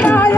Bye.